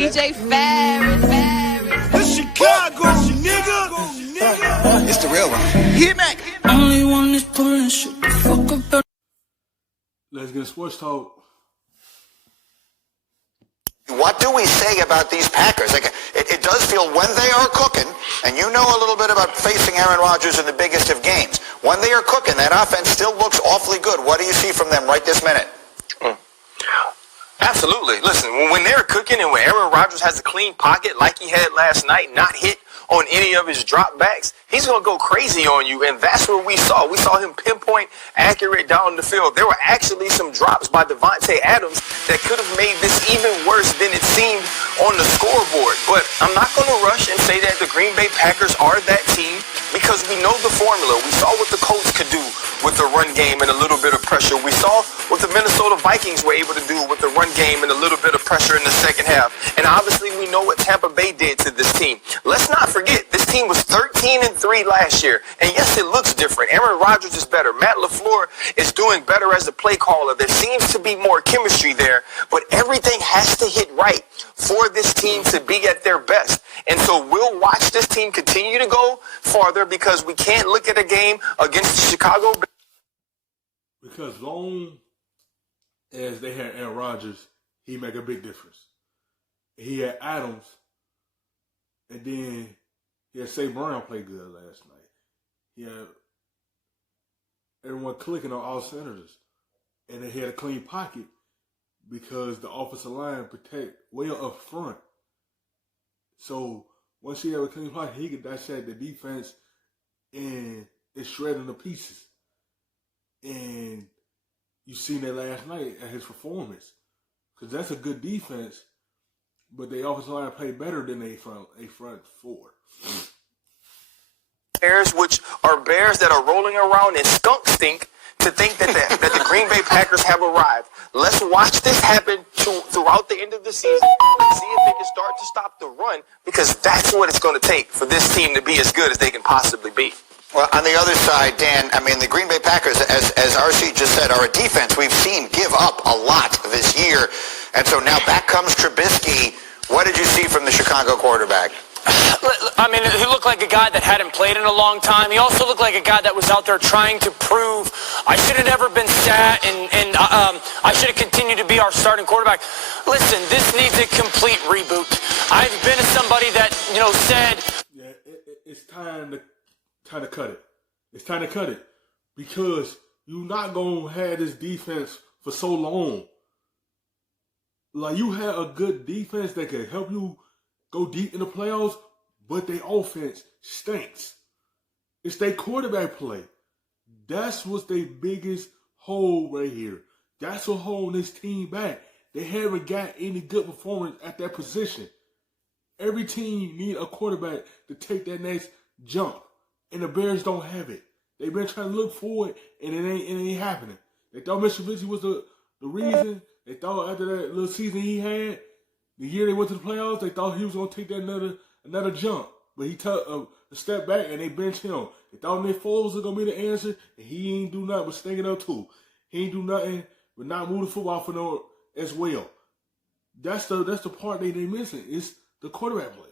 DJ Ferris. It's Chicago, nigga. It's the real one. Hit me. Only one is pulling shit the fuck up. Let's get sports talk. What do we say about these Packers? Like, it does feel when they are cooking, and you know a little bit about facing Aaron Rodgers in the biggest of games. When they are cooking, that offense still looks awfully good. What do you see from them right this minute? Absolutely. Listen, when they're cooking and when Aaron Rodgers has a clean pocket like he had last night, not hit on any of his drop backs, he's going to go crazy on you, and that's what we saw. We saw him pinpoint accurate down the field. There were actually some drops by Devontae Adams that could have made this even worse than it seemed on the scoreboard. But I'm not going to rush and say that the Green Bay Packers are that team because we know the formula. We saw what the Colts could do with the run game and a little bit of pressure. We saw what the Minnesota Vikings were able to do with the run game and a little bit of pressure in the second half. And obviously we know what Tampa Bay did to this team. Let's not forget, this team was 13-3 last year. And yes, it looks different. Aaron Rodgers is better. Matt LaFleur is doing better as a play caller. There seems to be more chemistry there. But everything has to hit right for this team to be at their best. And so we'll watch this team continue to go farther because we can't look at a game against the Chicago Bears. Because long as they had Aaron Rodgers, he make a big difference. He had Adams, and then he had St. Brown play good last night. He had everyone clicking on all senators, and they had a clean pocket because the offensive line protect well up front. So once he had a clean pocket, he could dissect the defense and it's shredding the pieces. And you seen that last night at his performance. Because that's a good defense, but the offensive line played better than a front four. Bears, which are bears that are rolling around in skunk stink, to think that the Green Bay Packers have arrived. Let's watch this happen throughout the end of the season and see if they can start to stop the run, because that's what it's going to take for this team to be as good as they can possibly be. Well, on the other side, Dan, I mean, the Green Bay Packers, as RC just said, are a defense we've seen give up a lot this year. And so now back comes Trubisky. What did you see from the Chicago quarterback? I mean, he looked like a guy that hadn't played in a long time. He also looked like a guy that was out there trying to prove I should have never been sat and I should have continued to be our starting quarterback. Listen, this needs a complete reboot. I've been to somebody that, said... Yeah, it's time to cut it. It's time to cut it because you're not going to have this defense for so long. Like, you had a good defense that could help you go deep in the playoffs, but their offense stinks. It's their quarterback play. That's what's their biggest hole right here. That's what holding this team back. They haven't got any good performance at that position. Every team need a quarterback to take that next jump. And the Bears don't have it. They've been trying to look for it, and it ain't happening. They thought Mr.Reaction was the reason. They thought after that little season he had, the year they went to the playoffs, they thought he was going to take that another jump. But he took a step back, and they benched him. They thought Nick Foles was going to be the answer, and he ain't do nothing but stinking up too. He ain't do nothing but not move the football for them as well. That's the part they missing. It's the quarterback play.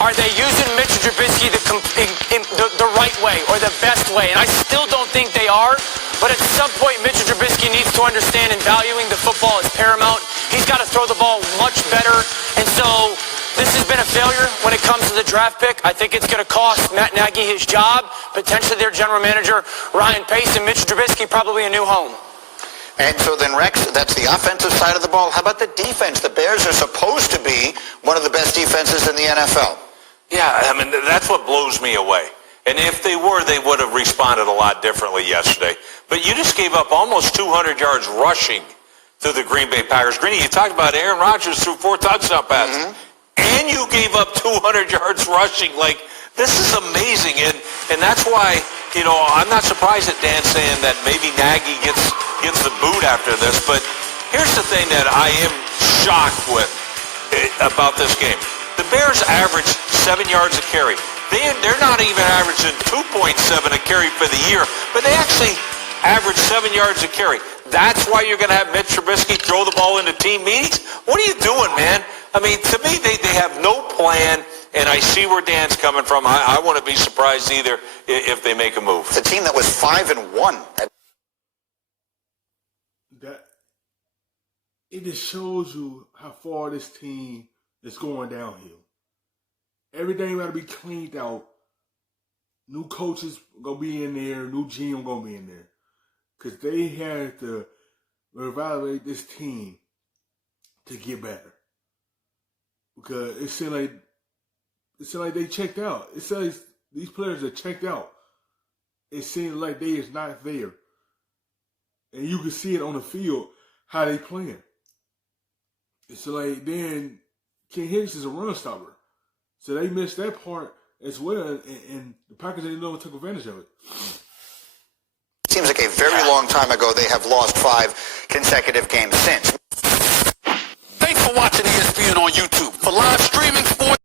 Are they using Mitch Trubisky the right way or the best way? And I still don't think they are. But at some point, Mitch Trubisky needs to understand and valuing the football is paramount. He's got to throw the ball much better. And so this has been a failure when it comes to the draft pick. I think it's going to cost Matt Nagy his job, potentially their general manager, Ryan Pace, and Mitch Trubisky probably a new home. And so then, Rex, that's the offensive side of the ball. How about the defense? The Bears are supposed to be one of the best defenses in the NFL. Yeah, I mean, that's what blows me away. And if they were, they would have responded a lot differently yesterday. But you just gave up almost 200 yards rushing to the Green Bay Packers. Greeny, you talked about Aaron Rodgers threw 4 touchdown passes. And you gave up 200 yards rushing. Like, this is amazing. And that's why, I'm not surprised at Dan saying that maybe Nagy gets the boot after this. But here's the thing that I am shocked with about this game. The Bears average 7 yards a carry. They're not even averaging 2.7 a carry for the year, but they actually average 7 yards a carry. That's why you're going to have Mitch Trubisky throw the ball into team meetings? What are you doing, man? I mean, to me, they have no plan, and I see where Dan's coming from. I wouldn't be surprised either if they make a move. It's a team that was 5-1. That it just shows you how far this team is going downhill. Everything got to be cleaned out. New coaches gonna be in there. New GM gonna be in there, because they had to evaluate this team to get better. Because it seemed like they checked out. It says these players are checked out. It seems like they is not there, and you can see it on the field how they playing. It's like then Ken Hicks is a run stopper, so they missed that part as well, and the Packers didn't know and took advantage of it. Seems like a very long time ago they have lost 5 consecutive games since.